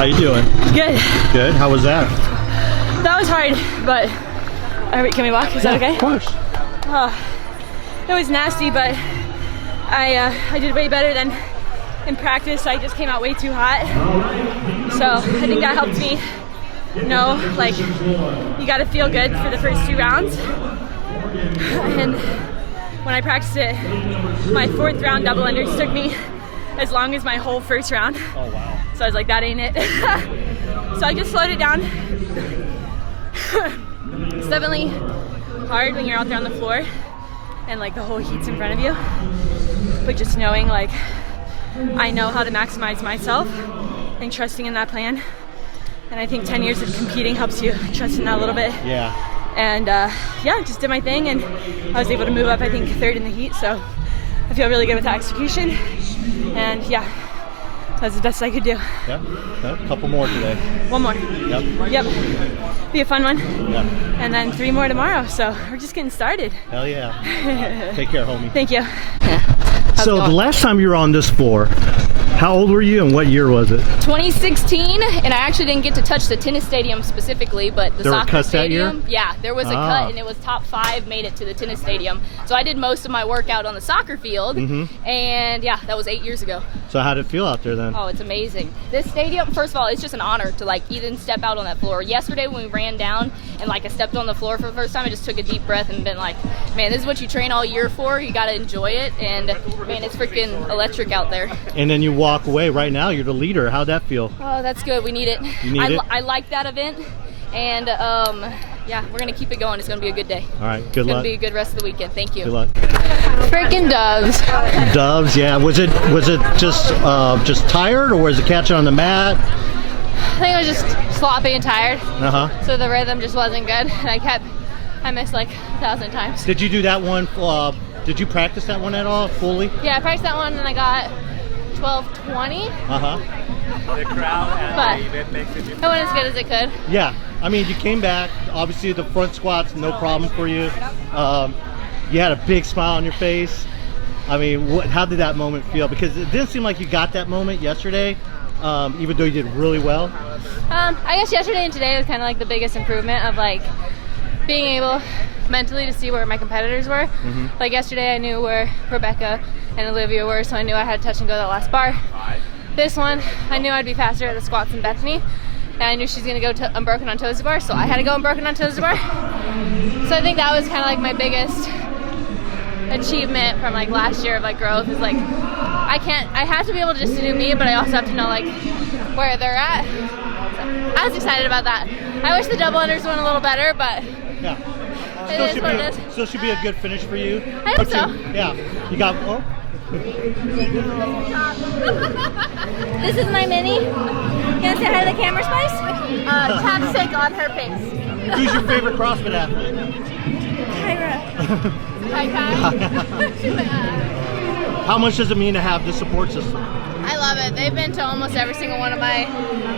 How you doing? Good. Good. How was that? That was hard, but can we walk? Is that okay? Of course. It was nasty, but I did way better than in practice. I just came out way too hot, so I think that helped me know, like, you got to feel good for the first 2 rounds. And when I practiced it, my 4th round double unders took me as long as my whole first round. Oh wow. So I was like, that ain't it. So I just slowed it down. It's definitely hard when you're out there on the floor and like the whole heat's in front of you. But just knowing, like, I know how to maximize myself and trusting in that plan. And I think 10 years of competing helps you trust in that a little bit. Yeah. And yeah, just did my thing, and I was able to move up, I think, 3rd in the heat. So I feel really good with the execution. And yeah, that's the best I could do. Yep. A couple more today. 1 more. Yep. Be a fun one. Yep. And then 3 more tomorrow. So we're just getting started. Hell yeah. Take care, homie. Thank you. So the last time you were on this floor, how old were you and what year was it? 2016, and I actually didn't get to touch the tennis stadium specifically, but the there soccer were cuts stadium. That year? Yeah, there was a cut, and it was top 5 made it to the tennis stadium. So I did most of my workout on the soccer field, and yeah, that was 8 years ago. So how did it feel out there then? Oh, it's amazing. This stadium, first of all, it's just an honor to like even step out on that floor. Yesterday when we ran down and like I stepped on the floor for the first time, I just took a deep breath and been like, man, this is what you train all year for. You got to enjoy it, and man, it's freaking electric out there. And then you walk away right now. You're the leader. How'd that feel? Oh, that's good. We need it. You need it? I like that event, and yeah, we're gonna keep it going. It's gonna be a good day. All right. Good It's luck. gonna be a good rest of the weekend. Thank you. Good luck. Freaking doves. Doves. Yeah. Was it just tired, or was it catching on the mat? I think I was just sloppy and tired. Uh-huh. So the rhythm just wasn't good, and I missed like 1,000 times. Did you do that one? Did you practice that one at all fully? Yeah, I practiced that one and I got 12:20. Uh-huh. The crowd But and the event makes it it went as good as it could. Yeah. I mean, you came back. Obviously, the front squats, no problem for you. You had a big smile on your face. I mean, how did that moment feel? Because it didn't seem like you got that moment yesterday, even though you did really well. I guess yesterday and today was kind of like the biggest improvement of like being able mentally to see where my competitors were. Like yesterday I knew where Rebecca and Olivia were, so I knew I had to touch and go that last bar. This one, I knew I'd be faster at the squats than Bethany, and I knew she's gonna go to unbroken on toes to bar, so I had to go unbroken on toes to bar. So I think that was kind of like my biggest achievement from like last year of like growth, is like I have to be able to just do me, but I also have to know like where they're at. So I was excited about that. I wish the double unders went a little better, but Yeah. it is what it is. Still should be a good finish for you. I hope so. Yeah. You got. Oh. This is my mini. You wanna say hi to the camera, Spice? Chapstick on her face. Who's your favorite CrossFit athlete? Kyra. Hi, Kyra. How much does it mean to have this support system? I love it. They've been to almost every single one of my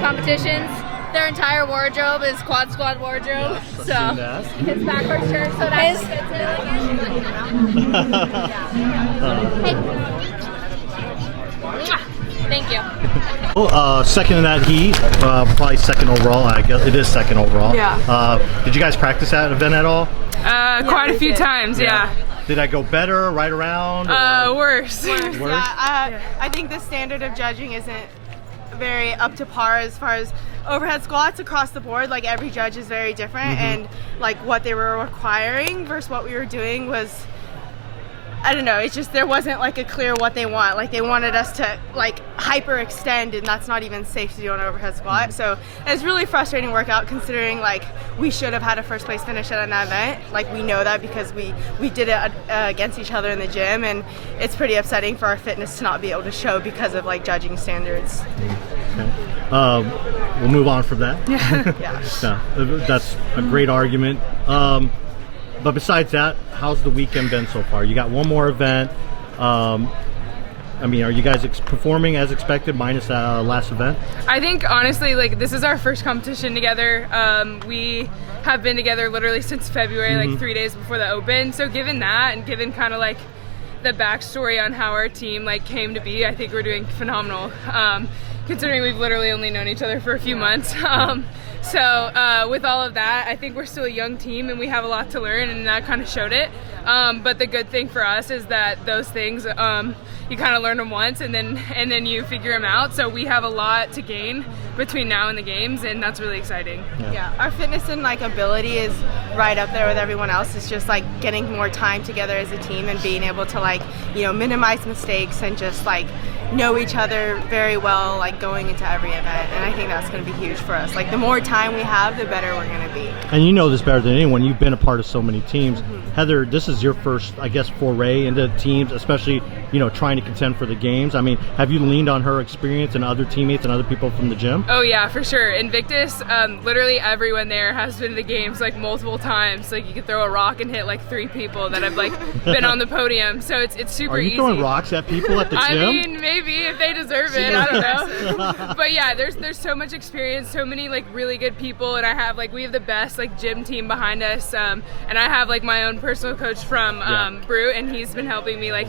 competitions. Their entire wardrobe is Quad Squad wardrobe. So his backwards shirt, so that's Thank you. Oh, second in that heat, probably second overall. I guess it is second overall. Yeah. Did you guys practice that event at all? Quite a few times, yeah. Did I go better, right around? Worse. Worse? Yeah, I think the standard of judging isn't very up to par as far as overhead squats across the board. Like every judge is very different, and like what they were requiring versus what we were doing was, I don't know, it's just there wasn't like a clear what they want. Like they wanted us to like hyperextend, and that's not even safe to do on an overhead squat. So it's really frustrating workout, considering like we should have had a first place finish at an event. Like we know that because we did it against each other in the gym, and it's pretty upsetting for our fitness to not be able to show because of like judging standards. Okay. We'll move on from that. Yeah. No, that's a great argument. But besides that, how's the weekend been so far? You got one more event. I mean, are you guys performing as expected minus last event? I think honestly, like this is our first competition together. We have been together literally since February, like 3 days before the Open. So given that, and given kind of like the backstory on how our team like came to be, I think we're doing phenomenal. Considering we've literally only known each other for a few months. So with all of that, I think we're still a young team and we have a lot to learn, and that kind of showed it. But the good thing for us is that those things, you kind of learn them once and then you figure them out. So we have a lot to gain between now and the games, and that's really exciting. Yeah, our fitness and like ability is right up there with everyone else. It's just like getting more time together as a team and being able to like, you know, minimize mistakes and just like know each other very well, like going into every event. And I think that's going to be huge for us. Like the more time we have, the better we're going to be. And you know this better than anyone. You've been a part of so many teams. Heather, this is your first, I guess, foray into teams, especially, you know, trying to contend for the games. I mean, have you leaned on her experience and other teammates and other people from the gym? Oh yeah, for sure. Invictus, literally everyone there has been to the games like multiple times. Like you could throw a rock and hit like 3 people that have like been on the podium. So it's super easy. Are you throwing rocks at people at the gym? I mean, maybe if they deserve it. I don't know. But yeah, there's so much experience, so many like really good people, and we have the best like gym team behind us. And I have like my own personal coach from Brute, and he's been helping me like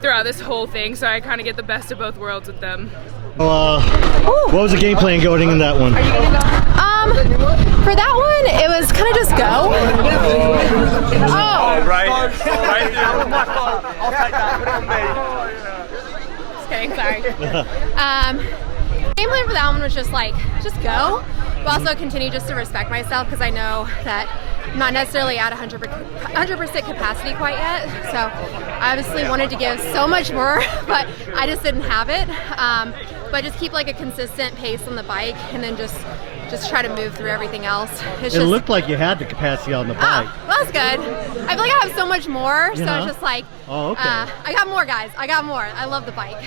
throughout this whole thing. So I kind of get the best of both worlds with them. What was the game plan going in that one? For that one, it was kind of just go. Oh, right Just kidding, sorry. Game plan for that one was just go, but also continue just to respect myself, because I know that I'm not necessarily at 100% capacity quite yet. So I obviously wanted to give so much more, but I just didn't have it. But just keep like a consistent pace on the bike, and then just try to move through everything else. It looked like you had the capacity on the bike. Oh, well, that's good. I feel like I have so much more, so it's just like, I got more, guys. I got more. I love the bike.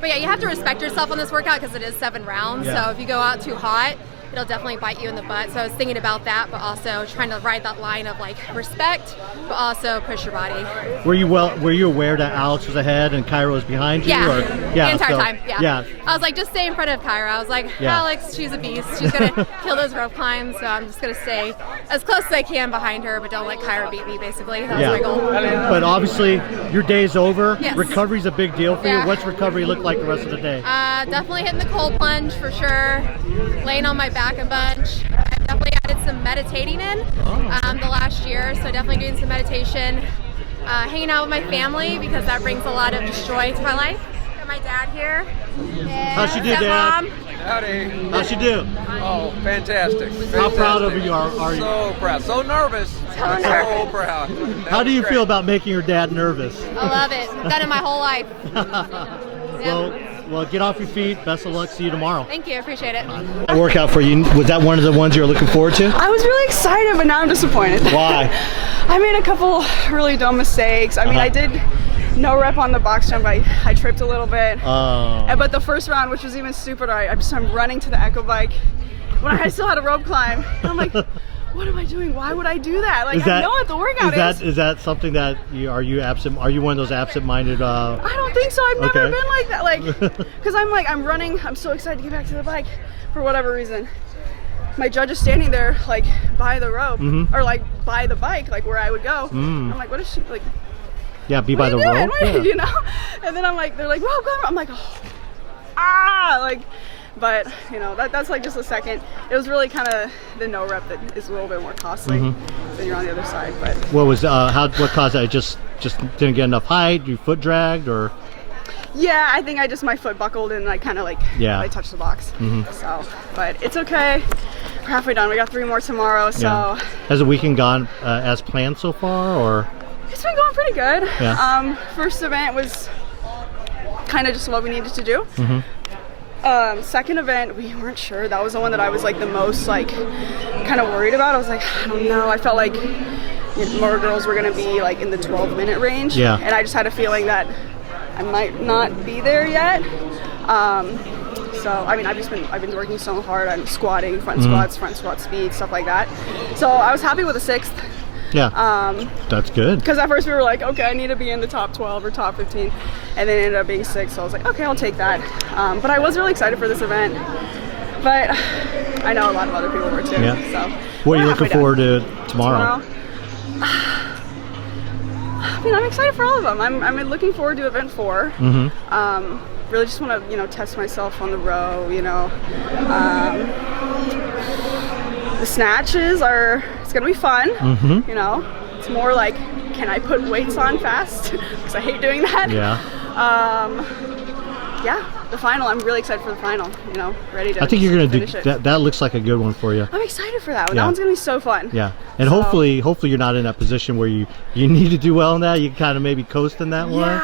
But yeah, you have to respect yourself on this workout because it is 7 rounds. Yeah. So if you go out too hot, it'll definitely bite you in the butt. So I was thinking about that, but also trying to ride that line of like respect, but also push your body. Were you aware that Alex was ahead and Kyra was behind you? Yeah, or, the entire time. Yeah. I was like, just stay in front of Kyra. I was like, Alex, she's a beast. She's gonna kill those rope climbs. So I'm just gonna stay as close as I can behind her, but don't let Kyra beat me. Basically, that was my goal. But obviously, your day's over. Yes. Recovery's a big deal for you. What's recovery look like the rest of the day? Definitely hitting the cold plunge for sure. Laying on my back a bunch. I've definitely added some meditating in the last year, so definitely doing some meditation. Hanging out with my family, because that brings a lot of joy to my life. Got my dad here. How's she do, Dad? Howdy. How's she do? Oh, fantastic. How proud of you are you? So proud. So nervous. So proud. How do you feel about making your dad nervous? I love it. I've done it my whole life. Well, get off your feet. Best of luck. See you tomorrow. Thank you. I appreciate it. A workout for you. Was that one of the ones you were looking forward to? I was really excited, but now I'm disappointed. Why? I made a couple really dumb mistakes. I mean, I did no rep on the box jump. I tripped a little bit. But the first round, which was even stupider, I'm running to the echo bike when I still had a rope climb. And I'm like, what am I doing? Why would I do that? Like, I know what the workout is. Is that something that are you one of those absent-minded? I don't think so. I've never been like that. Like, because I'm running. I'm so excited to get back to the bike for whatever reason. My judge is standing there, like, by the rope, or like by the bike, like where I would go. I'm like, what is she like? Yeah, be by the rope. You know? And then I'm like, they're like, rope, go. I'm like, like. But you know, that's like just a second. It was really kind of the no rep that is a little bit more costly than you're on the other side. But what was what caused that? Just didn't get enough height. Your foot dragged, or? Yeah, I think my foot buckled and I kind of like I touched the box. So, but it's okay. We're halfway done. We got 3 more tomorrow. So has the weekend gone as planned so far, or? It's been going pretty good. Yeah. First event was kind of just what we needed to do. Second event, we weren't sure. That was the one that I was like the most like kind of worried about. I was like, I don't know. I felt like more girls were gonna be like in the 12-minute range. Yeah. And I just had a feeling that I might not be there yet. So I mean, I've been working so hard. I'm squatting, front squats, front squat speed, stuff like that. So I was happy with a 6th. Yeah, that's good. Because at first we were like, okay, I need to be in the top 12 or top 15, and then it ended up being 6. So I was like, okay, I'll take that. But I was really excited for this event. But I know a lot of other people were too. Yeah. So what are you looking forward to tomorrow? I mean, I'm excited for all of them. I'm looking forward to event 4. Really just want to, test myself on the row, The snatches it's going to be fun, It's more like, can I put weights on fast? Because I hate doing that. Yeah. Yeah, the final. I'm really excited for the final, ready to I think you're going to finish do it. that. That looks like a good one for you. I'm excited for that one. Yeah. That one's going to be so fun. Yeah. And hopefully you're not in that position where you need to do well in that. You can kind of maybe coast in that one.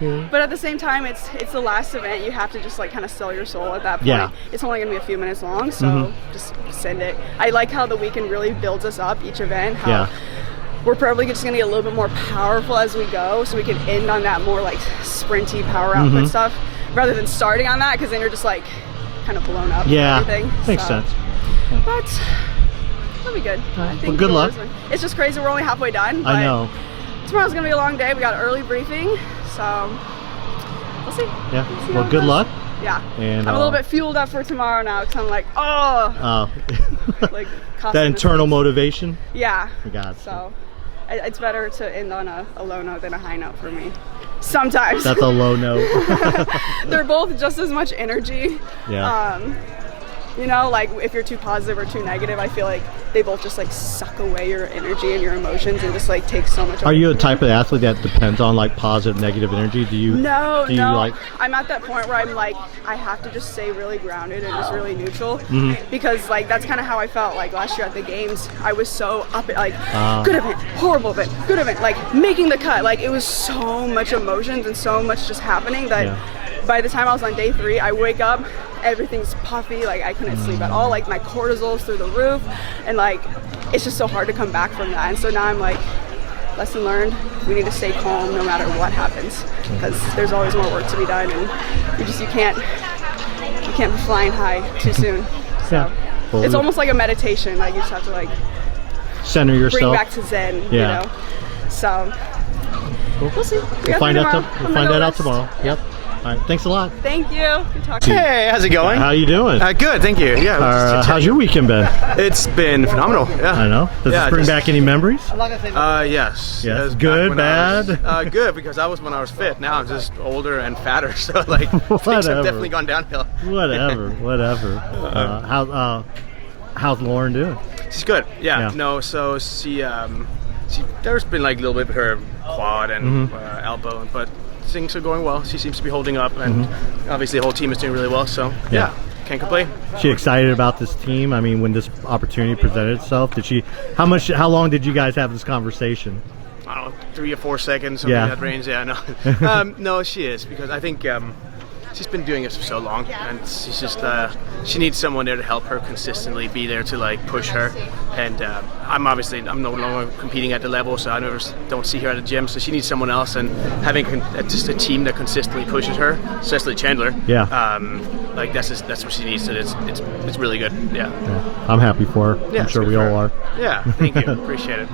Yeah. But at the same time, it's the last event. You have to just kind of sell your soul at that point. Yeah. It's only gonna be a few minutes long, so just send it. I like how the weekend really builds us up each event. How we're probably just gonna get a little bit more powerful as we go, so we can end on that more sprinty power output stuff, rather than starting on that, because then you're just kind of blown up. Yeah. And everything. Makes sense. Yeah. But it'll be good. I think well, good luck. It's just crazy. We're only halfway done. I know. Tomorrow's gonna be a long day. We got an early briefing, so we'll see. Yeah. We'll see well, how it good goes. luck. Yeah. And I'm a little bit fueled up for tomorrow now, because I'm like, that internal motivation. Yeah. I got it. So it's better to end on a low note than a high note for me. Sometimes. That's a low note. They're both just as much energy. Yeah. If you're too positive or too negative, I feel like they both just suck away your energy and your emotions and just take so much. Are you a type of athlete that depends on positive, negative energy? Do you? No. You I'm at that point where I'm I have to just stay really grounded and just really neutral, because that's kind of how I felt last year at the games. I was so up at good event, horrible event, good event, making the cut. It was so much emotions and so much just happening that by the time I was on day 3, I wake up, everything's puffy, I couldn't sleep at all, my cortisol's through the roof, and it's just so hard to come back from that. And so now I'm lesson learned, we need to stay calm no matter what happens, because there's always more work to be done, and you can't be flying high too soon. So it's almost like a meditation, you just have to center yourself, bring back to Zen, so we'll see. We'll find that out tomorrow. Yep. All right, thanks a lot. Thank you. Good talking. Hey, how's it going? How you doing? Good, thank you. Yeah. How's your weekend been? It's been phenomenal. Yeah. I know. Does this bring back any memories? Yes. Yes. Good, bad? Good, because that was when I was fit. Now I'm just older and fatter, so things have definitely gone downhill. Whatever. How's Lauren doing? She's good. Yeah. No, so she there's been a little bit with her quad and elbow, but things are going well. She seems to be holding up, and obviously the whole team is doing really well, so yeah, can't complain. She excited about this team? I mean, when this opportunity presented itself, how long did you guys have this conversation? I don't know, 3 or 4 seconds, something in that range. Yeah, no. No, she is, because I think she's been doing it for so long, and she's just she needs someone there to help her consistently be there to push her. And I'm no longer competing at the level, so I don't see her at the gym. So she needs someone else, and having just a team that consistently pushes her, especially Chandler. Yeah. That's what she needs. So it's really good. Yeah. I'm happy for her. Yeah, I'm sure we all are. Yeah. Thank you. Appreciate it.